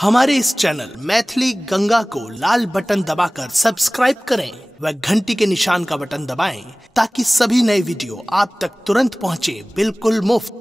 हमारे इस चैनल मैथिली गंगा को लाल बटन दबाकर सब्सक्राइब करें व घंटी के निशान का बटन दबाएं ताकि सभी नए वीडियो आप तक तुरंत पहुंचे बिल्कुल मुफ्त।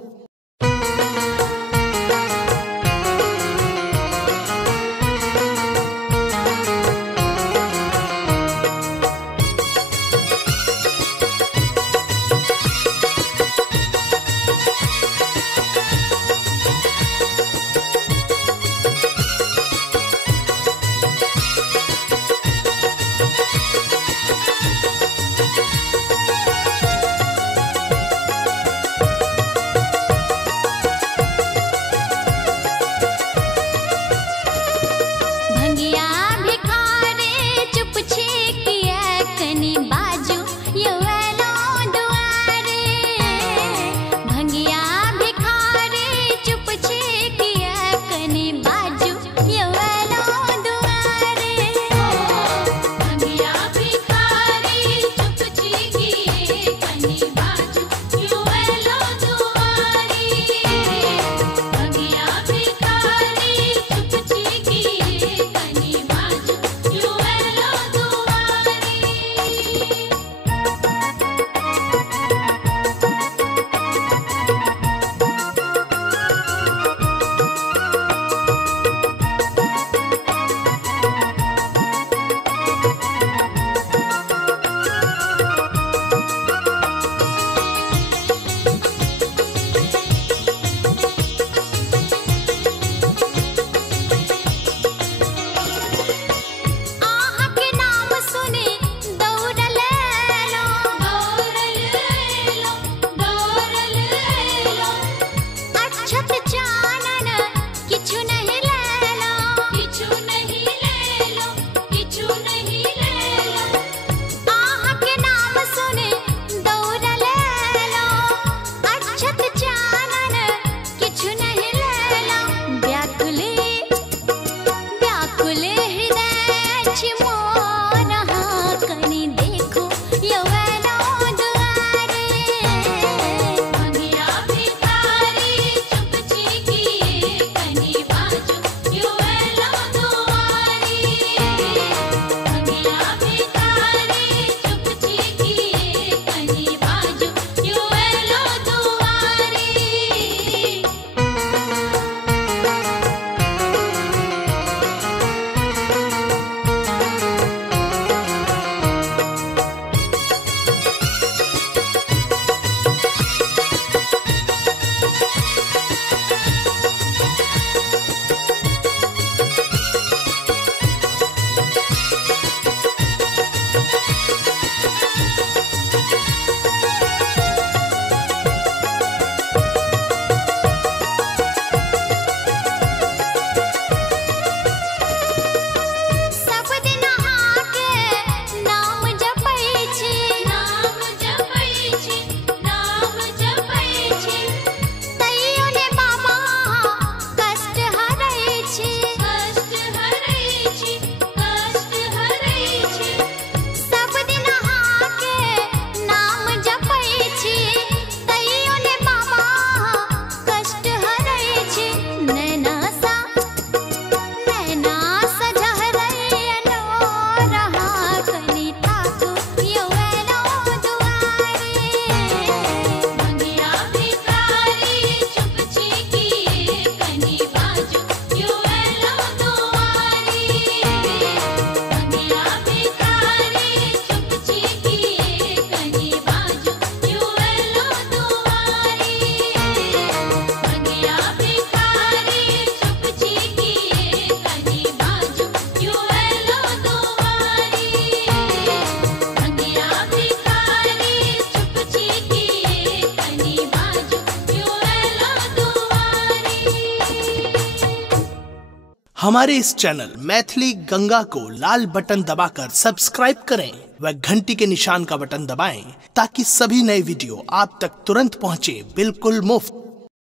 हमारे इस चैनल मैथिली गंगा को लाल बटन दबाकर सब्सक्राइब करें व घंटी के निशान का बटन दबाएं ताकि सभी नए वीडियो आप तक तुरंत पहुंचे बिल्कुल मुफ्त।